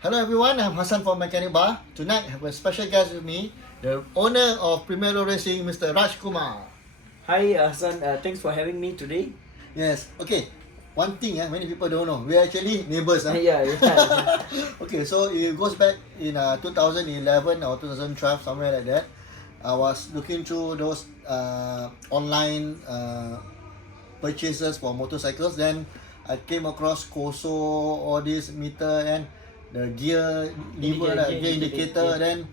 Hello everyone, I'm Hassan from Mechanic Bar. Tonight I have a special guest with me, the owner of Primero Racing, Mr. Kumar. Hi Hassan, thanks for having me today. Yes, okay. One thing, many people don't know, we're actually neighbors. Yeah. Okay, so it goes back in 2011 or 2012, somewhere like that. I was looking through those online purchases for motorcycles. Then I came across Koso, all this meter and the gear lever, gear indicator. Then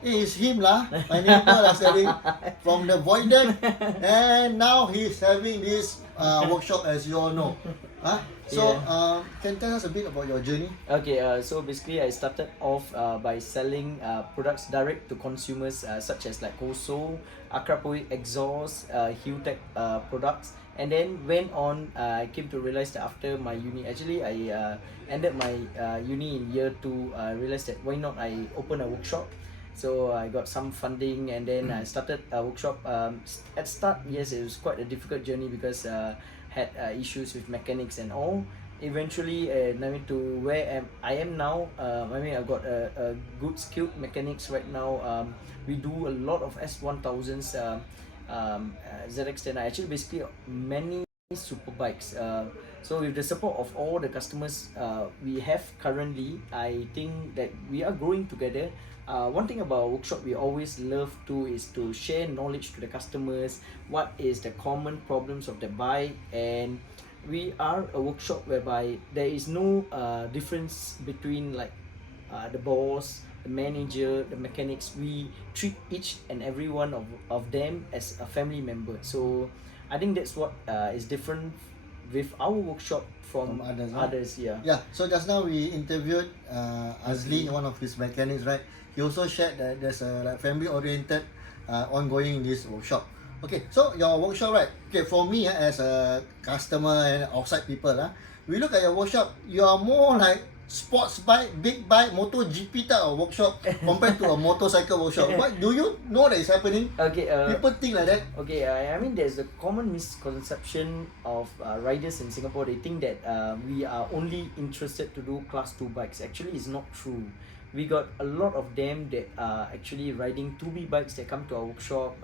it's him lah, my neighbor lah selling from the void deck, and now he's having this workshop, as you all know. So can tell us a bit about your journey? Okay, so basically I started off by selling products direct to consumers such as like Koso, Akrapovic exhaust, Hughtech products, and then went on. I came to realize that after my uni, actually I ended my uni in year 2. I realized that why not I open a workshop. So I got some funding and then I started a workshop. At start, yes, it was quite a difficult journey because had issues with mechanics and all. Eventually, I mean to where I am now. I mean I've got a good skilled mechanics right now. We do a lot of S1000s, ZX10. I actually basically many super bikes. So with the support of all the customers we have currently, I think that we are growing together. One thing about our workshop we always love to is to share knowledge to the customers. What is the common problems of the bike, and we are a workshop whereby there is no difference between like the boss, the manager, the mechanics. We treat each and every one of them as a family member. So I think that's what is different with our workshop from others. Yeah, so just now we interviewed Azli, one of his mechanics, right? He also shared that there's a like family oriented ongoing in this workshop. Okay, so your workshop, right? Okay, for me as a customer and outside people, we look at your workshop, you are more like sports bike, big bike, MotoGP type of workshop compared to a motorcycle workshop. What do you know that is happening? Okay, people think like that. Okay, I mean there's a common misconception of riders in Singapore. They think that we are only interested to do class 2 bikes. Actually, it's not true. We got a lot of them that are actually riding 2B bikes that come to our workshop.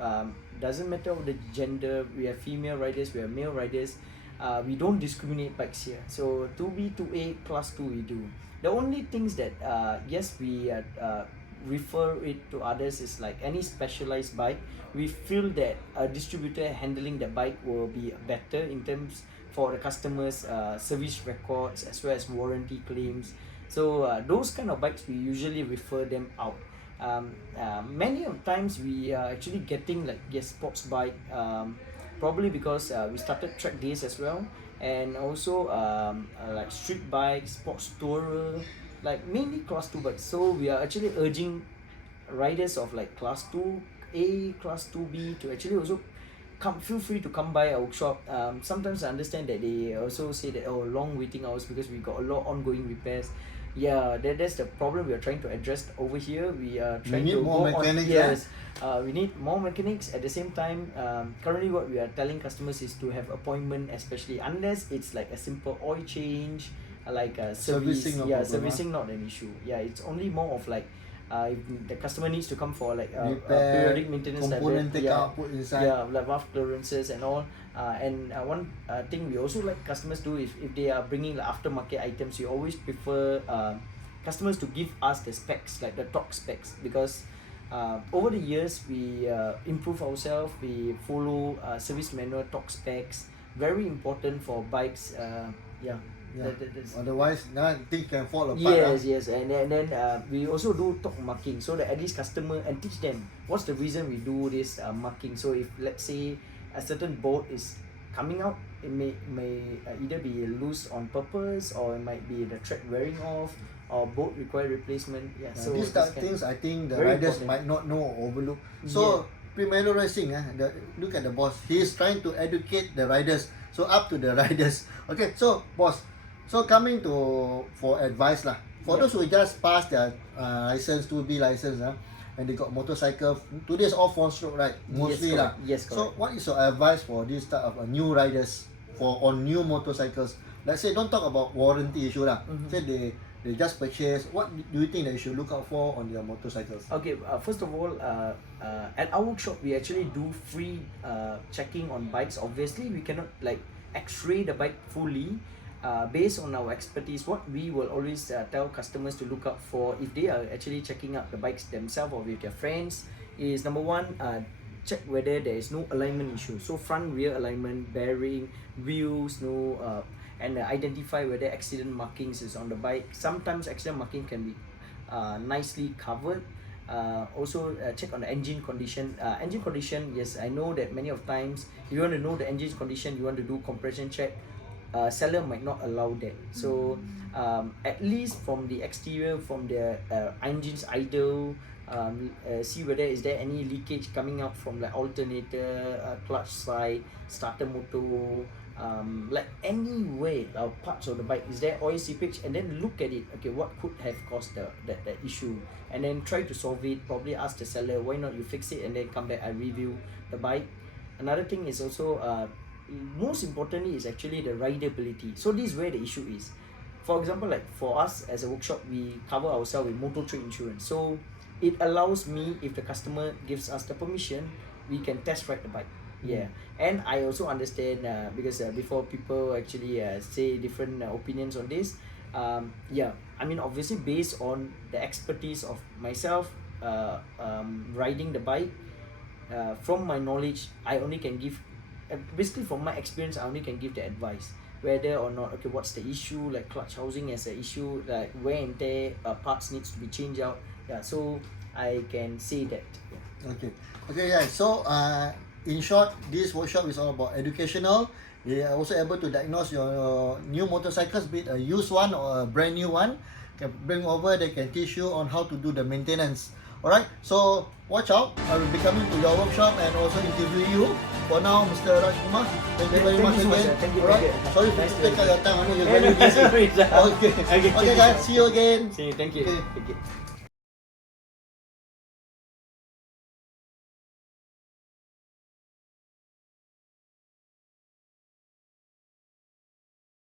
Doesn't matter of the gender. We have female riders, we have male riders. We don't discriminate bikes here. So 2B, 2A, class 2 we do. The only things that yes we refer it to others is like any specialized bike. We feel that a distributor handling the bike will be better in terms for the customers service records as well as warranty claims. So those kind of bikes we usually refer them out. Many of times we are actually getting like sports bike, probably because we started track days as well, and also like street bikes, sports tourer, like mainly class 2 bikes. So we are actually urging riders of like class 2A, class 2B to actually also feel free to come by our workshop. Sometimes I understand that they also say that long waiting hours because we got a lot ongoing repairs. Yeah, that's the problem we are trying to address over here. We are trying need to more go mechanics, on. Yes, we need more mechanics. At the same time, currently what we are telling customers is to have appointment, especially unless it's like a simple oil change, like service. Servicing, no Yeah, problem, servicing not an issue. Yeah, it's only more of like if the customer needs to come for like repair, periodic maintenance, component take yeah, out, put inside. yeah, like valve clearances and all. And one thing we also like customers do if they are bringing like aftermarket items, we always prefer customers to give us the specs, like the top specs, because over the years we improve ourselves. We follow service manual top specs, very important for bikes. Otherwise things can fall apart. Yes, and then we also do top marking so that at least customer and teach them what's the reason we do this marking. So if let's say a certain bolt is coming out, it may either be loose on purpose, or it might be the thread wearing off, or bolt require replacement. So these type of things I think the very riders important. might not know or overlook. So Primero Racing, look at the boss. He's trying to educate the riders. So up to the riders. Okay, so boss, so coming to for advice lah. For those who just passed their license, 2B license, and they got motorcycle. Today's all 4-stroke, right? Mostly lah. Yes, So correct. what is your advice for this type of new riders on new motorcycles? Let's say don't talk about warranty issue lah. Say they just purchase. What do you think that you should look out for on their motorcycles? Okay, first of all, at our workshop we actually do free checking on bikes. Obviously, we cannot like X-ray the bike fully. Based on our expertise, what we will always tell customers to look out for if they are actually checking out the bikes themselves or with their friends is number one, check whether there is no alignment issue. So front rear alignment, bearing, wheels, and identify whether accident markings is on the bike. Sometimes accident marking can be nicely covered. Also check on the engine condition. Engine condition, yes, I know that many of times you want to know the engine condition, you want to do compression check. Seller might not allow that. So at least from the exterior, from the engine's idle, see whether is there any leakage coming out from like alternator, clutch side, starter motor, like anywhere parts of the bike, is there oil seepage, and then look at it. Okay, what could have caused that issue, and then try to solve it. Probably ask the seller, why not you fix it, and then come back, I review the bike. Another thing is also most importantly is actually the rideability. So this is where the issue is. For example, like for us as a workshop, we cover ourselves with motor trade insurance. So it allows me, if the customer gives us the permission, we can test ride the bike. Yeah, and I also understand because before people actually say different opinions on this. Yeah, I mean obviously based on the expertise of myself riding the bike, from my knowledge, I only can give basically from my experience, I only can give the advice whether or not, okay, what's the issue, like clutch housing as an issue, like wear and tear, parts needs to be changed out. Yeah, so I can say that. Yeah. Okay guys, so in short, this workshop is all about educational. They are also able to diagnose your new motorcycles, be it a used one or a brand new one. Can bring over, they can teach you on how to do the maintenance. Alright, so watch out. I will be coming to your workshop and also interview you. For now, Mr. Kumar, thank you very much again. Thank you. Alright, sorry to Nice to take meet out your time. I know you're Yeah, very busy. no worries. Okay, Okay, okay guys, see you again. See you. Thank you. Okay. Thank you.